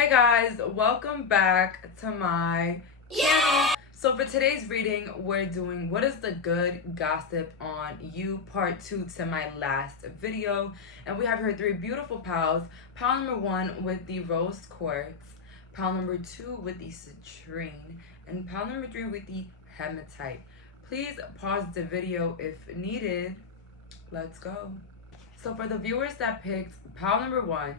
Hey guys, welcome back to my channel. So for today's reading, we're doing what is the good gossip on you, part 2 to my last video. And we have here 3 beautiful pals. Pal number 1 with the rose quartz, pal number 2 with the citrine, and pal number 3 with the hematite. Please pause the video if needed. Let's go. So for the viewers that picked pal number 1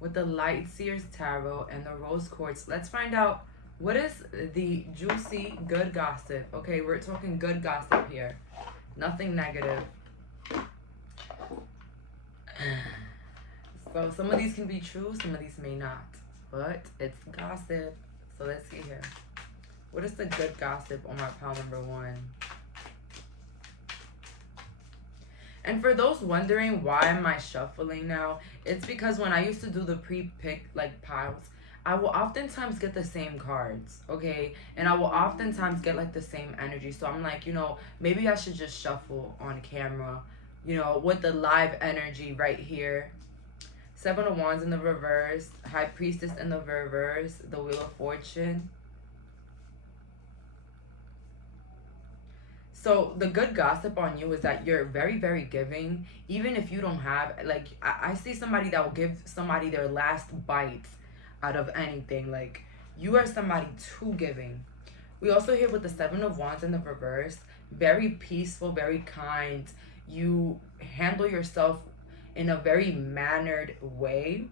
with the Light Seers Tarot and the Rose Quartz, let's find out what is the juicy good gossip. Okay, we're talking good gossip here, nothing negative. So some of these can be true, some of these may not, but it's gossip. So let's see here. What is the good gossip on my pile number 1? And for those wondering why am I shuffling now, it's because when I used to do the pre-picked piles, I will oftentimes get the same cards, okay? And I will oftentimes get like the same energy. So I'm like, maybe I should just shuffle on camera, with the live energy right here. 7 of Wands in the reverse, High Priestess in the reverse, the Wheel of Fortune. So the good gossip on you is that you're very, very giving. Even if you don't have, I see somebody that will give somebody their last bite out of anything. Like, you are somebody too giving. We also hear with the 7 of Wands in the reverse, very peaceful, very kind. You handle yourself in a very mannered way.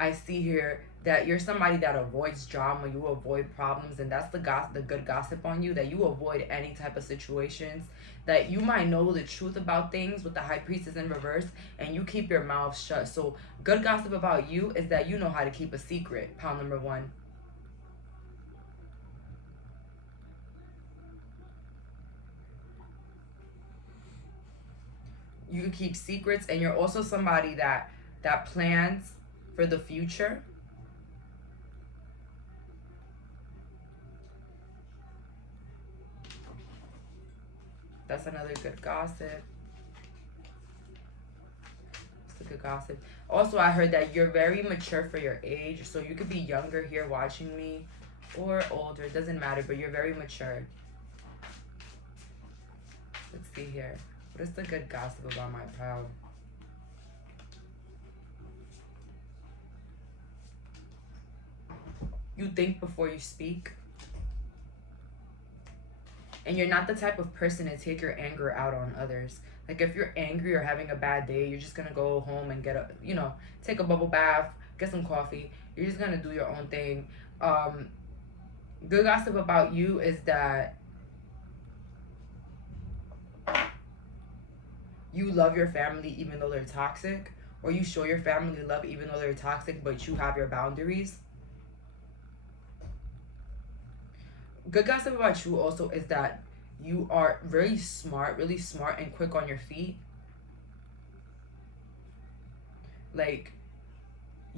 I see here that you're somebody that avoids drama, you avoid problems, and that's the good gossip on you, that you avoid any type of situations, that you might know the truth about things with the High Priestess in reverse, and you keep your mouth shut. So good gossip about you is that you know how to keep a secret, pile number 1. You can keep secrets, and you're also somebody that plans for the future. That's another good gossip. It's a good gossip. Also, I heard that you're very mature for your age. So you could be younger here watching me or older. It doesn't matter, but you're very mature. Let's see here. What is the good gossip about my pal? You think before you speak. And you're not the type of person to take your anger out on others. Like, if you're angry or having a bad day, you're just going to go home and get take a bubble bath, get some coffee. You're just going to do your own thing. Good gossip about you is that you love your family even though they're toxic. Or you show your family love even though they're toxic, but you have your boundaries. Good gossip about you also is that you are really smart and quick on your feet. Like,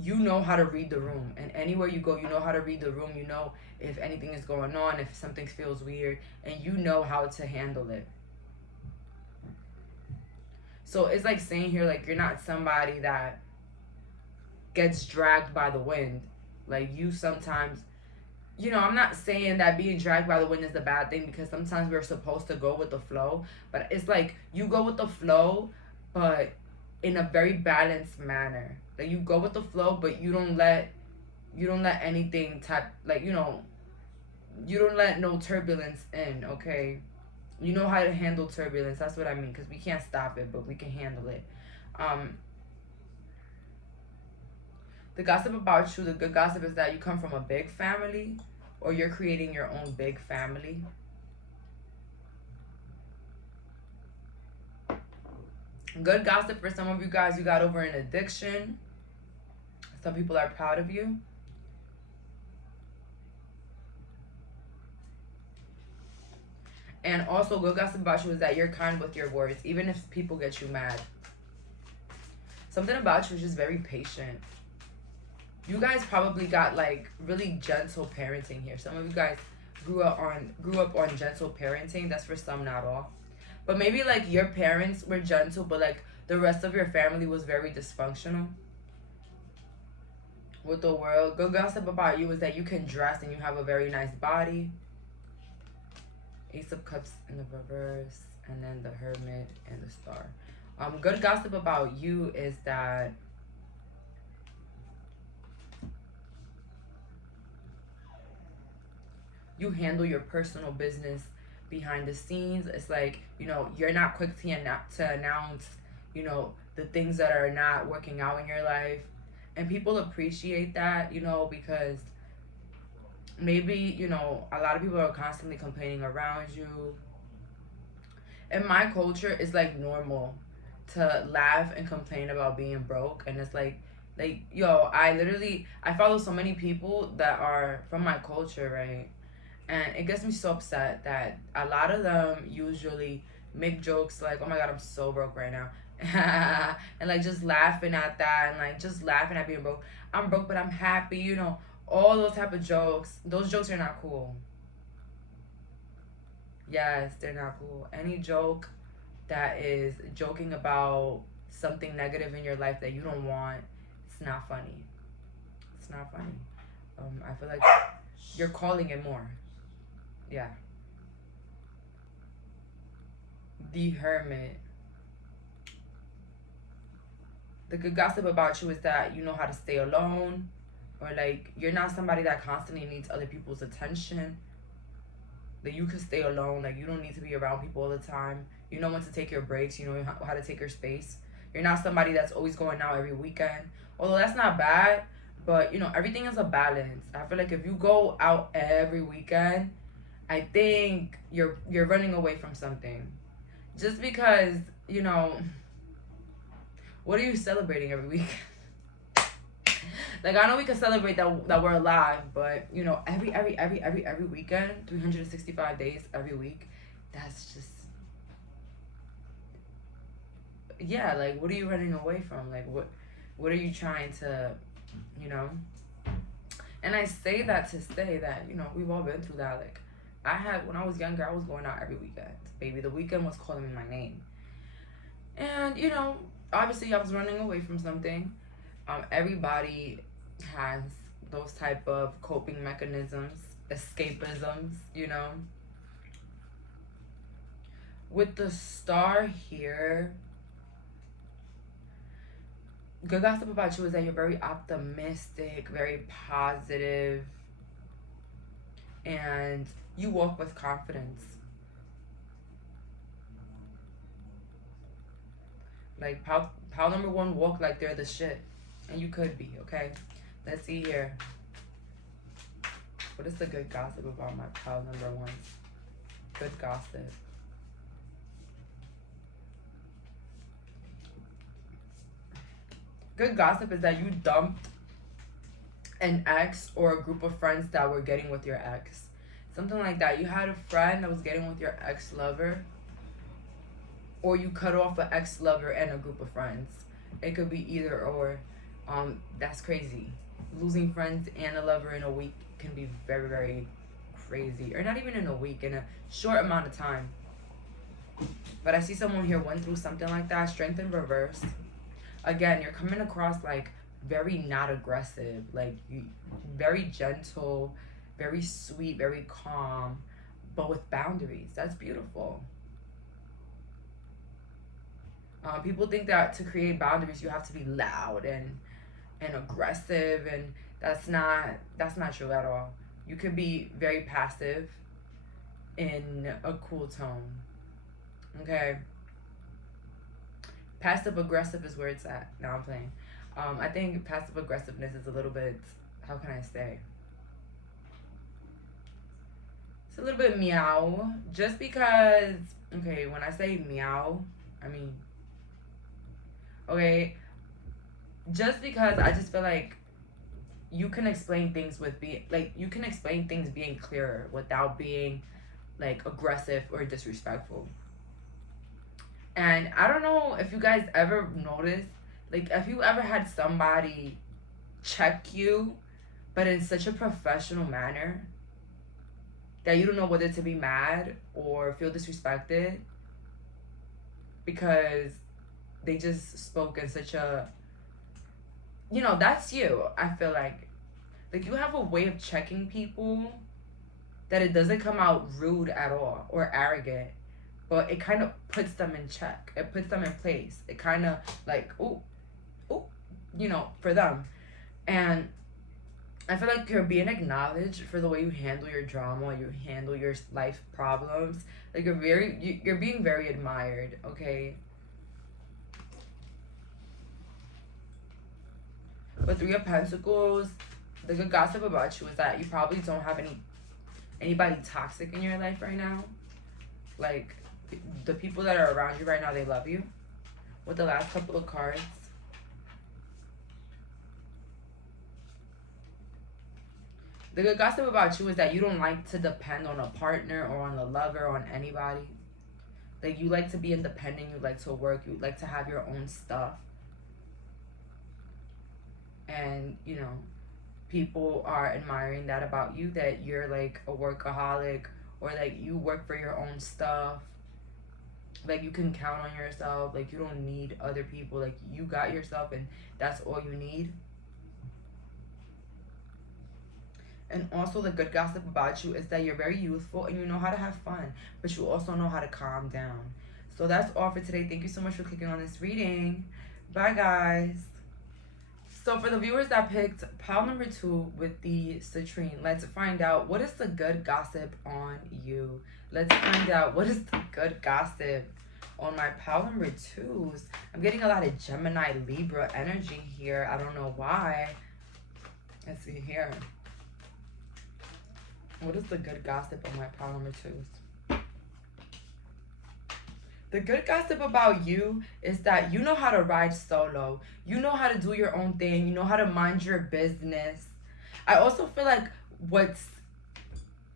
you know how to read the room, and anywhere you go, you know how to read the room. You know if anything is going on, if something feels weird, and you know how to handle it. So it's like saying here, like, you're not somebody that gets dragged by the wind. Like, you sometimes, I'm not saying that being dragged by the wind is a bad thing, because sometimes we're supposed to go with the flow. But it's like you go with the flow, but in a very balanced manner. Like, you go with the flow, but you don't let anything you don't let no turbulence in, okay? You know how to handle turbulence. That's what I mean, because we can't stop it, but we can handle it. The gossip about you, the good gossip is that you come from a big family, or you're creating your own big family. Good gossip for some of you guys, you got over an addiction. Some people are proud of you. And also good gossip about you is that you're kind with your words, even if people get you mad. Something about you is just very patient. You guys probably got like really gentle parenting here. Some of you guys grew up on gentle parenting. That's for some, not all. But maybe like your parents were gentle, but like the rest of your family was very dysfunctional. with the world. Good gossip about you is that you can dress and you have a very nice body. Ace of Cups in the reverse, and then the Hermit and the Star. Good gossip about you is that you handle your personal business behind the scenes. It's like, you know, you're not quick to announce, you know, the things that are not working out in your life. And people appreciate that, you know, because maybe, you know, a lot of people are constantly complaining around you. In my culture, it's like normal to laugh and complain about being broke. And it's like, yo, I follow so many people that are from my culture, right? And it gets me so upset that a lot of them usually make jokes like, oh my God, I'm so broke right now. And like just laughing at that and like just laughing at being broke. I'm broke, but I'm happy, you know, all those type of jokes. Those jokes are not cool. Yes, they're not cool. Any joke that is joking about something negative in your life that you don't want, it's not funny. It's not funny. I feel like you're calling it more. Yeah. The Hermit. The good gossip about you is that you know how to stay alone, or like you're not somebody that constantly needs other people's attention. That you can stay alone, like you don't need to be around people all the time. You know when to take your breaks, you know how to take your space. You're not somebody that's always going out every weekend. Although that's not bad, but you know, everything is a balance. I feel like if you go out every weekend, I think you're running away from something. Just because, you know, what are you celebrating every week? Like, I know we can celebrate that we're alive, but you know, every weekend, 365 days every week, that's just, yeah, like what are you running away from? Like what are you trying to, you know? And I say that to say that, you know, we've all been through that. Like when I was younger, I was going out every weekend. Baby, the weekend was calling me my name. And, you know, obviously I was running away from something. Everybody has those type of coping mechanisms, escapisms, you know. With the Star here, good gossip about you is that you're very optimistic, very positive, and you walk with confidence. Like, pile number one walk like they're the shit. And you could be, okay? Let's see here. What is the good gossip about my pile number one? Good gossip. Good gossip is that you dumped an ex or a group of friends that were getting with your ex. Something like that. You had a friend that was getting with your ex-lover, or you cut off an ex-lover and a group of friends. It could be either or. That's crazy. Losing friends and a lover in a week can be very, very crazy. Or not even in a week, in a short amount of time. But I see someone here went through something like that. Strength in reverse. Again, you're coming across like very not aggressive. Like very gentle, very sweet, very calm, but with boundaries. That's beautiful. People think that to create boundaries you have to be loud and aggressive, and that's not true at all. You could be very passive in a cool tone. Okay. Passive aggressive is where it's at. Now I'm playing. I think passive aggressiveness is a little bit, how can I say? It's a little bit meow. Just because, okay, when I say meow, I mean, okay, just because I just feel like you can explain things with you can explain things being clearer without being like aggressive or disrespectful. And I don't know if you guys ever noticed, like if you ever had somebody check you, but in such a professional manner that you don't know whether to be mad or feel disrespected because they just spoke in such a, you know, that's you. I feel like Like, you have a way of checking people that it doesn't come out rude at all or arrogant, but it kind of puts them in check. It puts them in place. It kind of like, oh, oh, you know, for them. And I feel like you're being acknowledged for the way you handle your drama, you handle your life problems. Like, you're being very admired, okay? But Three of Pentacles, the good gossip about you is that you probably don't have anybody toxic in your life right now. Like, the people that are around you right now, they love you. With the last couple of cards. The good gossip about you is that you don't like to depend on a partner or on a lover or on anybody. Like, you like to be independent, you like to work, you like to have your own stuff. And, you know, people are admiring that about you, that you're like a workaholic, or like you work for your own stuff. Like, you can count on yourself. Like, you don't need other people. Like, you got yourself and that's all you need. And also, the good gossip about you is that you're very youthful and you know how to have fun, but you also know how to calm down. So that's all for today. Thank you so much for clicking on this reading. Bye, guys. So for the viewers that picked pile number 2 with the citrine, let's find out what is the good gossip on you. Let's find out what is the good gossip on my pile number 2s. I'm getting a lot of Gemini, Libra energy here. I don't know why. Let's see here. What is the good gossip on my pile number 2s? The good gossip about you is that you know how to ride solo. You know how to do your own thing. You know how to mind your business. I also feel like what's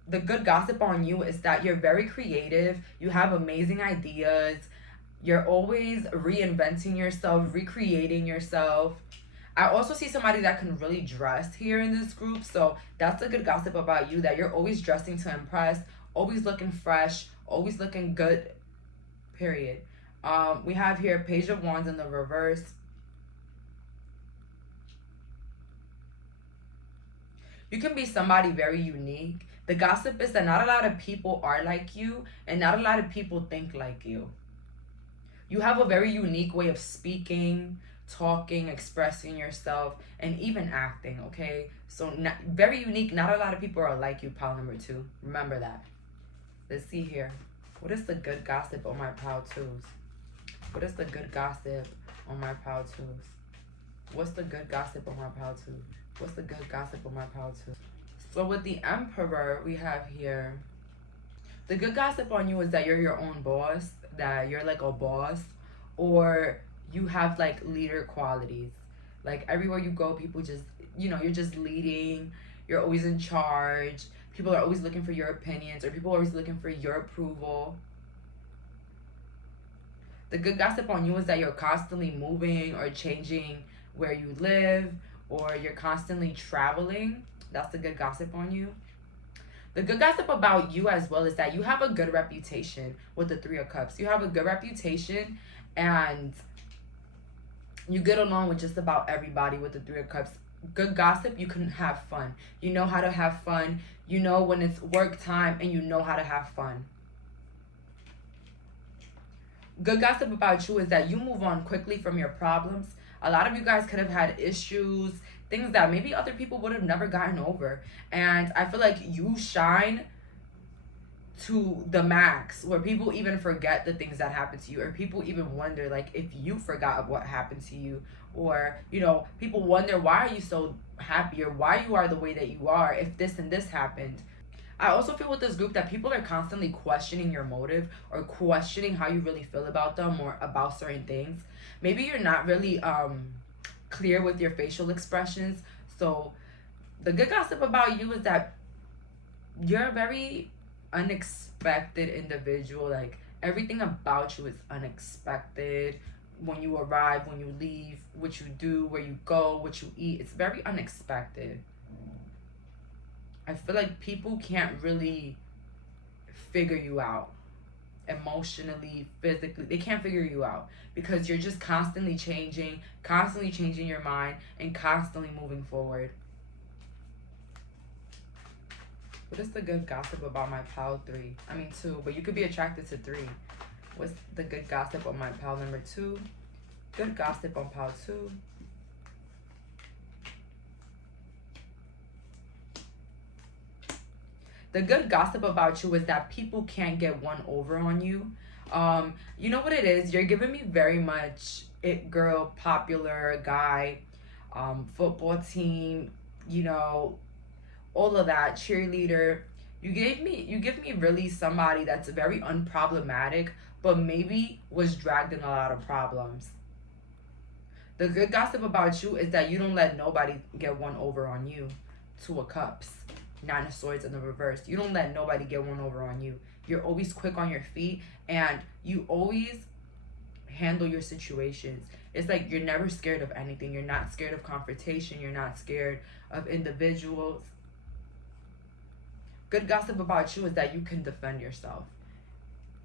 the good gossip on you is that you're very creative. You have amazing ideas. You're always reinventing yourself, recreating yourself. I also see somebody that can really dress here in this group. So that's the good gossip about you, that you're always dressing to impress, always looking fresh, always looking good, period. We have here Page of Wands in the reverse. You can be somebody very unique. The gossip is that not a lot of people are like you and not a lot of people think like you. You have a very unique way of speaking, talking, expressing yourself, and even acting, okay? So very unique. Not a lot of people are like you, pile number 2. Remember that. Let's see here. What is the good gossip on my pile 2s? What is the good gossip on my pile 2s? What's the good gossip on my pile 2? What's the good gossip on my pile 2? So with the Emperor, we have here, the good gossip on you is that you're your own boss, that you're like a boss, or you have like leader qualities. Like, everywhere you go, people just, you know, you're just leading, you're always in charge. People are always looking for your opinions, or people are always looking for your approval. The good gossip on you is that you're constantly moving or changing where you live, or you're constantly traveling. That's the good gossip on you. The good gossip about you as well is that you have a good reputation with the 3 of Cups. You have a good reputation and you get along with just about everybody with the 3 of Cups. Good gossip, you can have fun. You know how to have fun. You know when it's work time and you know how to have fun. Good gossip about you is that you move on quickly from your problems. A lot of you guys could have had issues, things that maybe other people would have never gotten over. And I feel like you shine to the max, where people even forget the things that happened to you, or people even wonder like if you forgot what happened to you, or, you know, people wonder why are you so happy, or why you are the way that you are if this and this happened. I also feel with this group that people are constantly questioning your motive, or questioning how you really feel about them or about certain things. Maybe you're not really clear with your facial expressions. So the good gossip about you is that you're a very unexpected individual. Like, everything about you is unexpected. When you arrive, when you leave, what you do, where you go, what you eat, it's very unexpected. I feel like people can't really figure you out emotionally, physically. They can't figure you out because you're just constantly changing your mind, and constantly moving forward. What is the good gossip about my pal 3? I mean 2, but you could be attracted to 3. What's the good gossip on my pal number 2? Good gossip on pal 2. The good gossip about you is that people can't get one over on you. You know what it is? You're giving me very much it girl, popular guy, football team, you know, all of that, cheerleader. You give me really somebody that's very unproblematic, but maybe was dragged in a lot of problems. The good gossip about you is that you don't let nobody get one over on you. 2 of Cups, 9 of Swords in the reverse. You don't let nobody get one over on you. You're always quick on your feet, and you always handle your situations. It's like you're never scared of anything. You're not scared of confrontation. You're not scared of individuals. Good gossip about you is that you can defend yourself.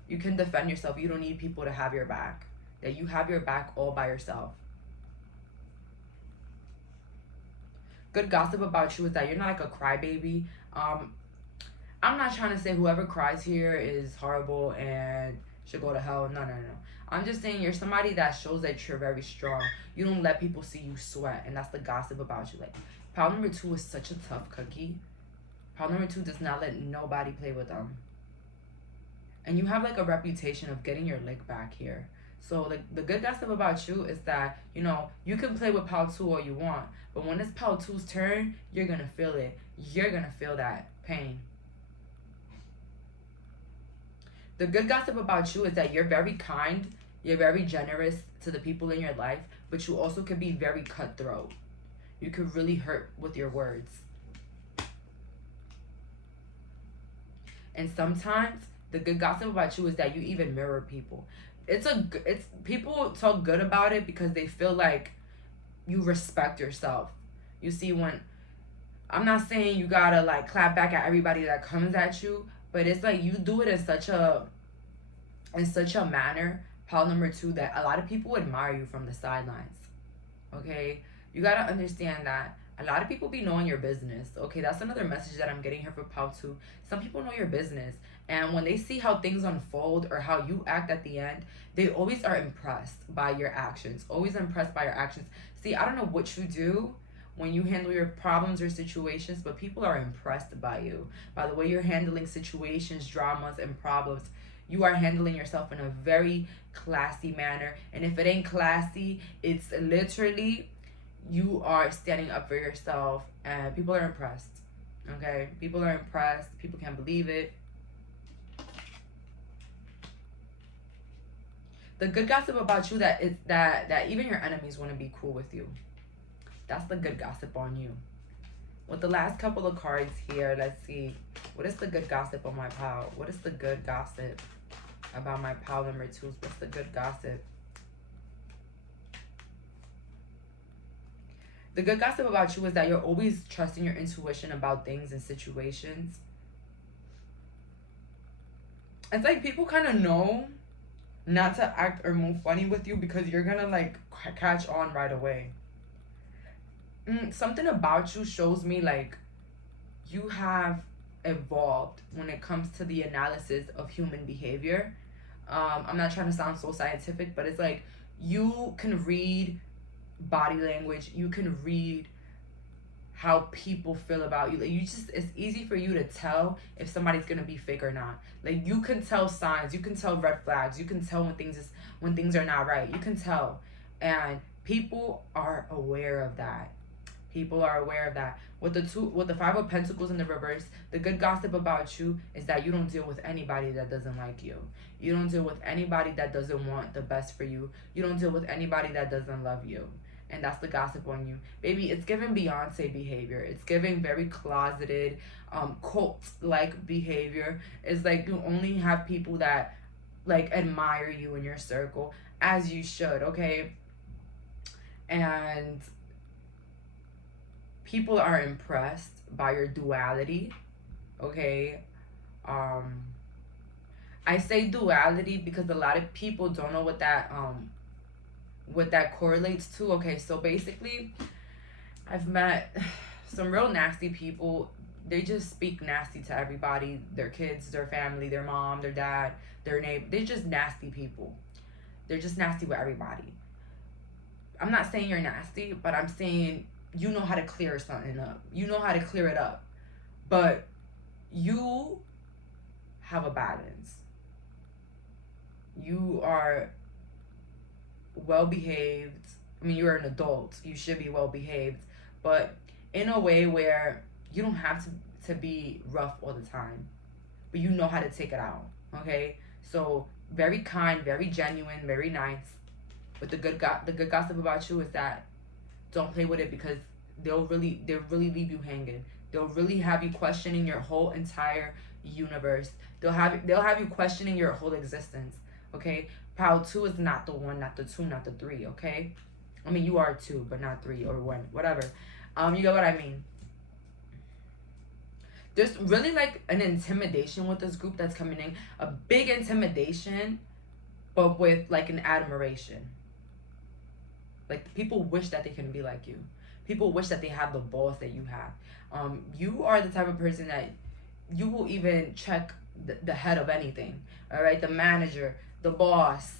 You can defend yourself. You don't need people to have your back. That you have your back all by yourself. Good gossip about you is that you're not like a crybaby. I'm not trying to say whoever cries here is horrible and should go to hell. No. I'm just saying you're somebody that shows that you're very strong. You don't let people see you sweat, and that's the gossip about you. Like, pal number 2 is such a tough cookie. Pal number 2 does not let nobody play with them. And you have like a reputation of getting your lick back here. So like the good gossip about you is that, you know, you can play with pal 2 all you want, but when it's pal 2's turn, you're gonna feel it. You're gonna feel that pain. The good gossip about you is that you're very kind, you're very generous to the people in your life, but you also can be very cutthroat. You can really hurt with your words. And sometimes the good gossip about you is that you even mirror people. It's people talk good about it because they feel like you respect yourself. You see, when I'm not saying you gotta like clap back at everybody that comes at you, but it's like you do it in such a manner, pal number 2, that a lot of people admire you from the sidelines. Okay, you gotta understand that a lot of people be knowing your business. Okay, that's another message that I'm getting here for pal 2. Some people know your business, and when they see how things unfold or how you act at the end, they always are impressed by your actions. Always impressed by your actions. See, I don't know what you do when you handle your problems or situations, but people are impressed by you, by the way you're handling situations, dramas, and problems. You are handling yourself in a very classy manner. And if it ain't classy, it's literally you are standing up for yourself, and people are impressed. Okay? People are impressed. People can't believe it. The good gossip about you that is that even your enemies want to be cool with you. That's the good gossip on you. With the last couple of cards here, let's see. What is the good gossip on my pal? What is the good gossip about my pal number 2? What's the good gossip? The good gossip about you is that you're always trusting your intuition about things and situations. It's like people kind of know not to act or move funny with you because you're gonna like catch on right away. Something about you shows me like you have evolved when it comes to the analysis of human behavior. I'm not trying to sound so scientific, but it's like you can read body language. You can read how people feel about you. Like it's easy for you to tell if somebody's gonna be fake or not. Like you can tell signs. You can tell red flags. You can tell when things are not right. You can tell, and people are aware of that. People are aware of that. With the 5 of Pentacles in the reverse, the good gossip about you is that you don't deal with anybody that doesn't like you. You don't deal with anybody that doesn't want the best for you. You don't deal with anybody that doesn't love you. And that's the gossip on you. Baby, it's giving Beyonce behavior. It's giving very closeted, cult-like behavior. It's like you only have people that like admire you in your circle, as you should, okay? And people are impressed by your duality, okay? I say duality because a lot of people don't know what that correlates to. Okay, so basically, I've met some real nasty people. they just speak nasty to everybody, their kids, their family, their mom, their dad, their neighbor. They're just nasty people. They're just nasty with everybody. I'm not saying you're nasty, but I'm saying you know how to clear something up. You know how to clear it up. But you have a balance. You are well behaved. I mean, you're an adult. You should be well behaved. But in a way where you don't have to be rough all the time. But you know how to take it out. Okay? So very kind, very genuine, very nice. But the good gossip about you is that don't play with it, because they'll really leave you hanging. They'll really have you questioning your whole entire universe. They'll have you questioning your whole existence. Okay? Pile 2 is not the 1, not the 2, not the 3, okay? I mean, you are 2, but not 3 or 1, whatever. You get what I mean? There's really like an intimidation with this group that's coming in. A big intimidation, but with like an admiration. Like, people wish that they can be like you. People wish that they have the balls that you have. You are the type of person that you will even check the head of anything. All right? The manager, the boss,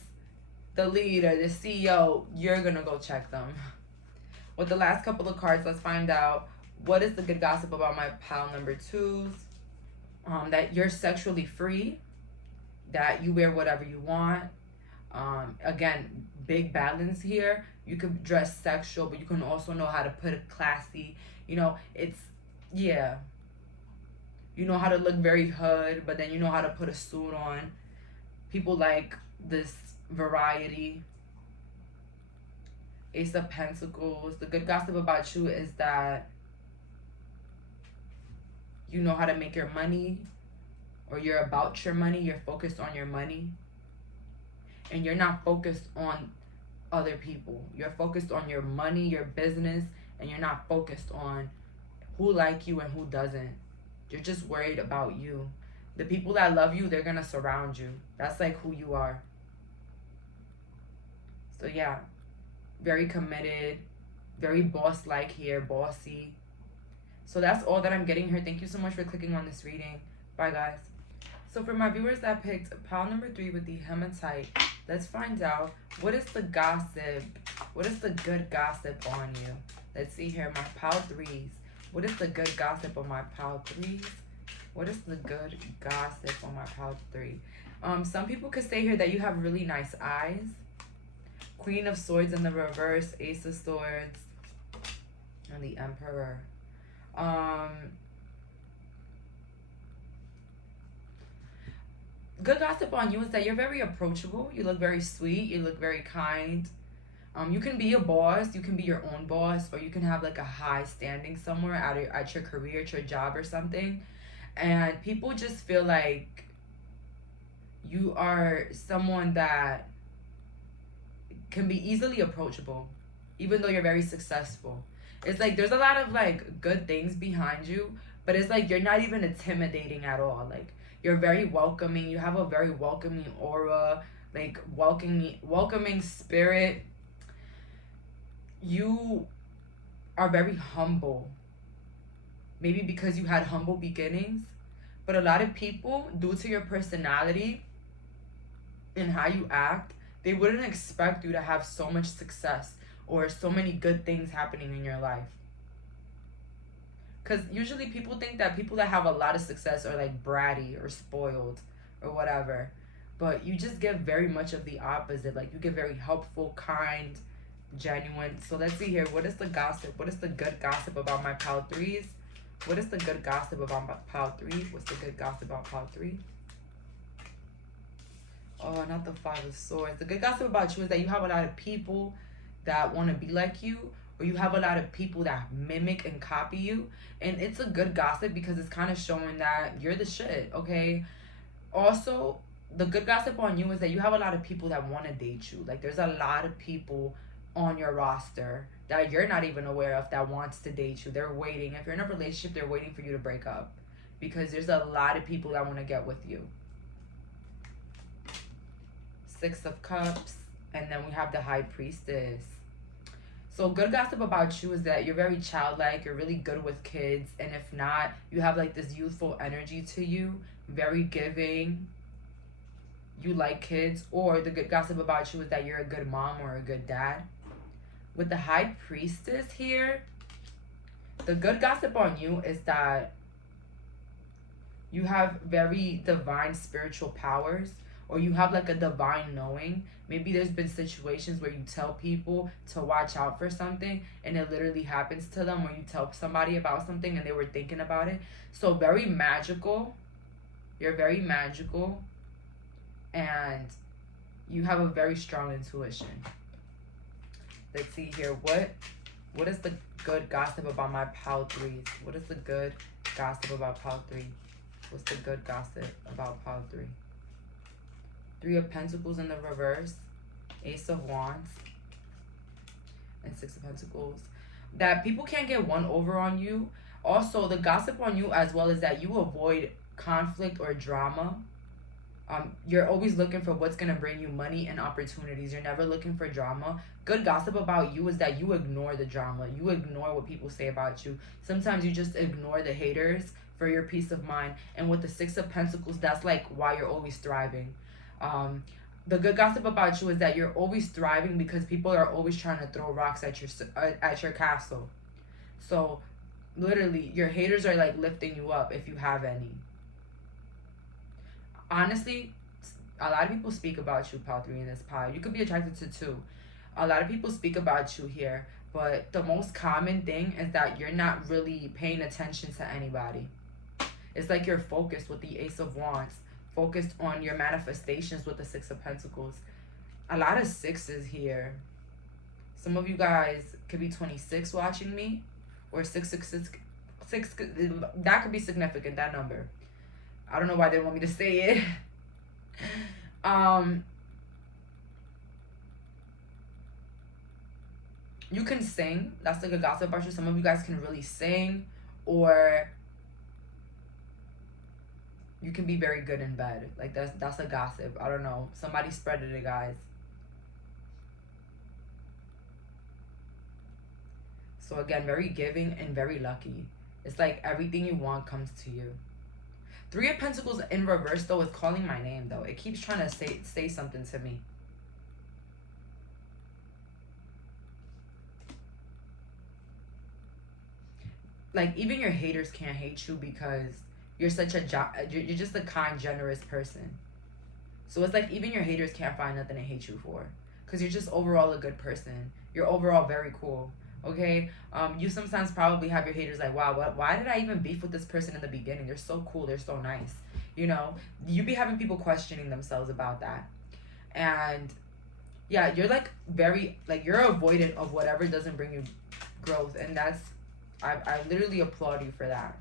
the leader, the CEO, you're going to go check them. With the last couple of cards, let's find out what is the good gossip about my pile number 2s. That you're sexually free, that you wear whatever you want. Again, big balance here. You could dress sexual, but you can also know how to put it classy. You know, it's, yeah. You know how to look very hood, but then you know how to put a suit on. People like this variety. Ace of Pentacles. The good gossip about you is that you know how to make your money, or you're about your money. You're focused on your money. And you're not focused on other people. You're focused on your money, your business, and you're not focused on who like you and who doesn't. You're just worried about you. The people that love you, they're gonna surround you. That's like who you are. So yeah, very committed, very boss-like here, bossy. So that's all that I'm getting here. Thank you so much for clicking on this reading. Bye, guys. So for my viewers that picked pile number 3 with the hematite, let's find out what is the gossip. What is the good gossip on you? Let's see here, my pile 3s. What is the good gossip on my pile 3s? What is the good gossip on my pile 3? Some people could say here that you have really nice eyes. Queen of Swords in the reverse, Ace of Swords, and the Emperor. Good gossip on you is that you're very approachable. You look very sweet. You look very kind. You can be a boss. You can be your own boss, or you can have like a high standing somewhere at your career, at your job or something. And people just feel like you are someone that can be easily approachable, even though you're very successful. It's like there's a lot of like good things behind you, but it's like you're not even intimidating at all. Like, you're very welcoming. You have a very welcoming aura, like welcoming spirit. You are very humble. Maybe because you had humble beginnings, but a lot of people, due to your personality and how you act, they wouldn't expect you to have so much success or so many good things happening in your life. Because usually people think that people that have a lot of success are like bratty or spoiled or whatever. But you just give very much of the opposite. Like, you get very helpful, kind, genuine. So let's see here. What is the gossip? What is the good gossip about my pile 3s? What is the good gossip about my pile 3? What's the good gossip about pile 3? Oh, not the 5 of Swords. The good gossip about you is that you have a lot of people that want to be like you, or you have a lot of people that mimic and copy you. And it's a good gossip because it's kind of showing that you're the shit, okay? Also, the good gossip on you is that you have a lot of people that want to date you. Like, there's a lot of people on your roster that you're not even aware of that wants to date you. They're waiting. If you're in a relationship, they're waiting for you to break up, because there's a lot of people that want to get with you. 6 of Cups, and then we have the High Priestess. So good gossip about you is that you're very childlike, you're really good with kids, and if not, you have like this youthful energy to you, very giving, you like kids. Or the good gossip about you is that you're a good mom or a good dad. With the High Priestess here, the good gossip on you is that you have very divine spiritual powers, or you have like a divine knowing. Maybe there's been situations where you tell people to watch out for something and it literally happens to them, or you tell somebody about something and they were thinking about it. So very magical. You're very magical, and you have a very strong intuition. Let's see here. What is the good gossip about my pile threes? What is the good gossip about pile three? What's the good gossip about pile three? Three of Pentacles in the reverse, Ace of Wands, and Six of Pentacles. That people can't get one over on you. Also, the gossip on you as well is that you avoid conflict or drama. You're always looking for what's going to bring you money and opportunities. You're never looking for drama. Good gossip about you is that you ignore the drama. You ignore what people say about you. Sometimes you just ignore the haters for your peace of mind. And with the Six of Pentacles, that's like why you're always thriving. The good gossip about you is that you're always thriving because people are always trying to throw rocks at your castle. So literally, your haters are like lifting you up if you have any. Honestly, a lot of people speak about you, pile 3 in this pile. You could be attracted to 2. A lot of people speak about you here, but the most common thing is that you're not really paying attention to anybody. It's like you're focused with the Ace of Wands, focused on your manifestations with the Six of Pentacles. A lot of sixes here. Some of you guys could be 26 watching me, or 666. That could be significant, that number. I don't know why they want me to say it. You can sing. That's like a gossip about you. Some of you guys can really sing, or you can be very good in bed. Like that's a gossip. I don't know. Somebody spreaded it, guys. So again, very giving and very lucky. It's like everything you want comes to you. 3 of Pentacles in reverse, though, is calling my name, though. It keeps trying to say something to me. Like, even your haters can't hate you because you're such you're just a kind, generous person. So it's like even your haters can't find nothing to hate you for, because you're just overall a good person. You're overall very cool. Okay, you sometimes probably have your haters like, wow, why did I even beef with this person in the beginning? They're so cool, they're so nice. You know, you be having people questioning themselves about that. And yeah, you're like very, like, you're avoidant of whatever doesn't bring you growth. And that's, I literally applaud you for that.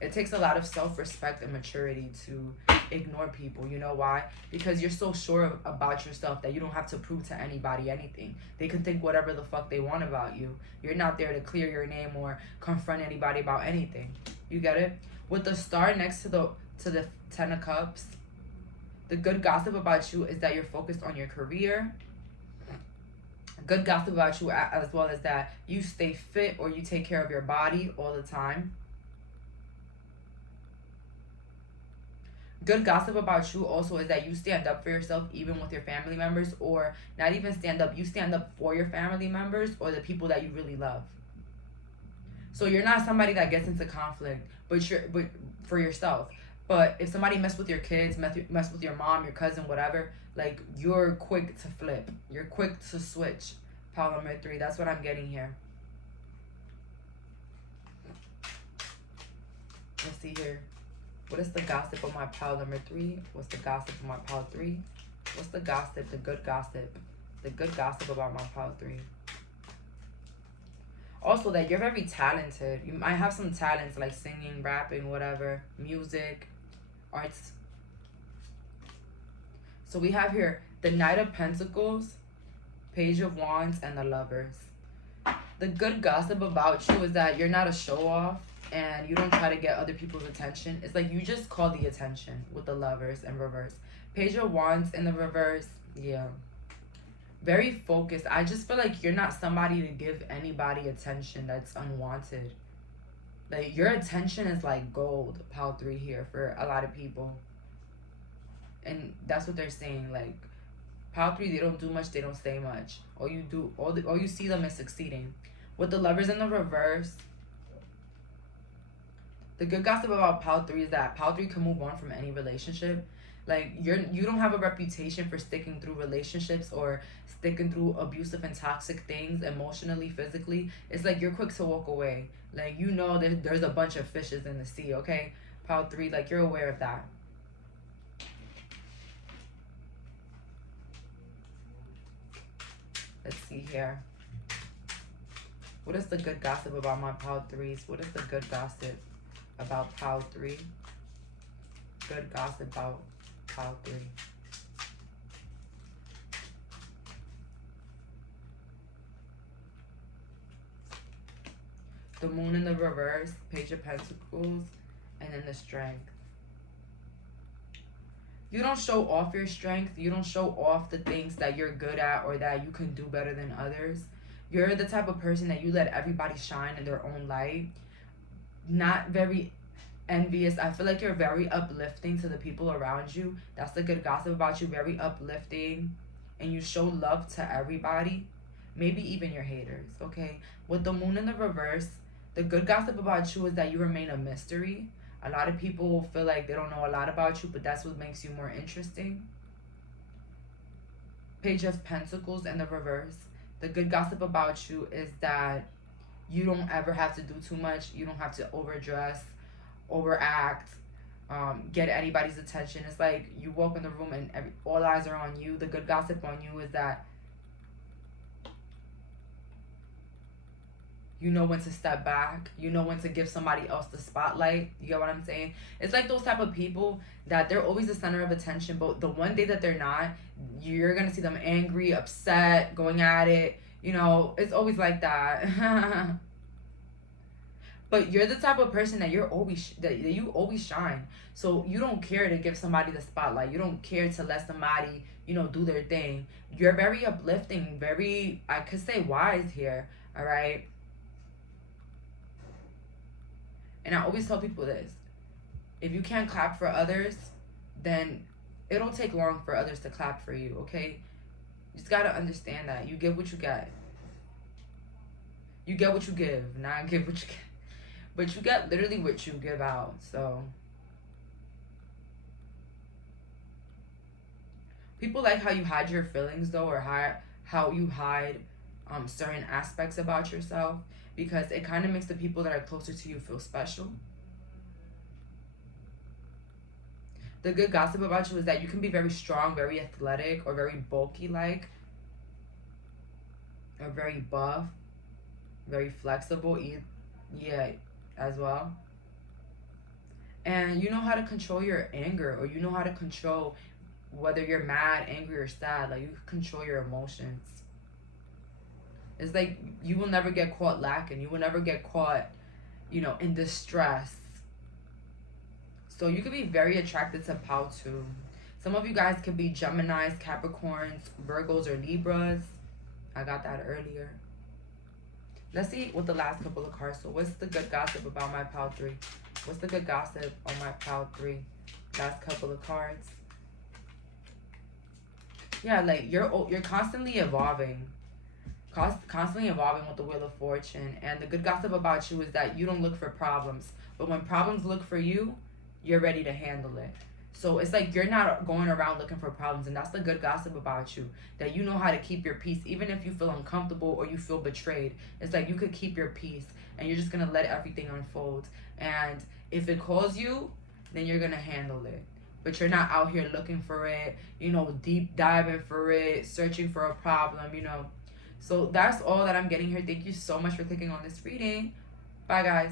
It takes a lot of self-respect and maturity to ignore people. You know why? Because you're so sure about yourself that you don't have to prove to anybody anything. They can think whatever the fuck they want about you. You're not there to clear your name or confront anybody about anything. You get it? With the star next to the 10 of Cups, the good gossip about you is that you're focused on your career. Good gossip about you as well as that you stay fit, or you take care of your body all the time. Good gossip about you also is that you stand up for yourself even with your family members, or not even stand up. You stand up for your family members or the people that you really love. So you're not somebody that gets into conflict, but for yourself. But if somebody mess with your kids, mess with your mom, your cousin, whatever, like, you're quick to flip. You're quick to switch. Pile number 3. That's what I'm getting here. Let's see here. What is the gossip of my pile number 3? What's the gossip of my pile 3? What's the gossip, the good gossip? The good gossip about my pile 3. Also, that you're very talented. You might have some talents like singing, rapping, whatever, music, arts. So we have here the Knight of Pentacles, Page of Wands, and the Lovers. The good gossip about you is that you're not a show-off, and you don't try to get other people's attention. It's like you just call the attention with the Lovers in reverse. Page of Wands in the reverse, yeah. very focused. I just feel like you're not somebody to give anybody attention that's unwanted. Like, your attention is like gold, pile 3 here for a lot of people. And that's what they're saying. Like, pile 3, they don't do much, they don't say much. All you see them is succeeding. With the Lovers in the reverse, the good gossip about pile 3 is that pile 3 can move on from any relationship. Like, you don't have a reputation for sticking through relationships or sticking through abusive and toxic things emotionally, physically. It's like you're quick to walk away. Like, you know there's a bunch of fishes in the sea, okay? Pile 3, like, you're aware of that. Let's see here. What is the good gossip about my pile 3s? What is the good gossip about pile 3? Good gossip about pile 3. The Moon in the reverse, Page of Pentacles, and then the Strength. You don't show off your strength. You don't show off the things that you're good at or that you can do better than others. You're the type of person that you let everybody shine in their own light. Not very envious. I feel like you're very uplifting to the people around you. That's the good gossip about you. Very uplifting. And you show love to everybody. Maybe even your haters, okay? With the Moon in the reverse, the good gossip about you is that you remain a mystery. A lot of people feel like they don't know a lot about you, but that's what makes you more interesting. Page of Pentacles in the reverse. The good gossip about you is that you don't ever have to do too much. You don't have to overdress, overact, get anybody's attention. It's like you walk in the room and all eyes are on you. The good gossip on you is that you know when to step back. You know when to give somebody else the spotlight. You get what I'm saying? It's like those type of people that they're always the center of attention, but the one day that they're not, you're going to see them angry, upset, going at it. You know, it's always like that. But you're the type of person that you always shine. So you don't care to give somebody the spotlight. You don't care to let somebody, you know, do their thing. You're very uplifting, very, I could say wise here, all right? And I always tell people this. If you can't clap for others, then it'll take long for others to clap for you, okay? You just got to understand that. You give what you get. You get what you give, not give what you get. But you get literally what you give out, so. People like how you hide your feelings, though, or how you hide certain aspects about yourself, because it kind of makes the people that are closer to you feel special. The good gossip about you is that you can be very strong, very athletic, or very bulky-like, or very buff, very flexible, yeah, as well. And you know how to control your anger, or you know how to control whether you're mad, angry, or sad. Like, you can control your emotions. It's like you will never get caught lacking. You will never get caught, you know, in distress. So you could be very attracted to pile 2. Some of you guys could be Geminis, Capricorns, Virgos, or Libras. I got that earlier. Let's see what the last couple of cards. So what's the good gossip about my pile 3? What's the good gossip on my pile 3? Last couple of cards. Yeah, like you're constantly evolving. Constantly evolving with the Wheel of Fortune. And the good gossip about you is that you don't look for problems. But when problems look for you, you're ready to handle it. So it's like you're not going around looking for problems. And that's the good gossip about you. That you know how to keep your peace. Even if you feel uncomfortable or you feel betrayed. It's like you could keep your peace. And you're just going to let everything unfold. And if it calls you, then you're going to handle it. But you're not out here looking for it. You know, deep diving for it. Searching for a problem, you know. So that's all that I'm getting here. Thank you so much for clicking on this reading. Bye, guys.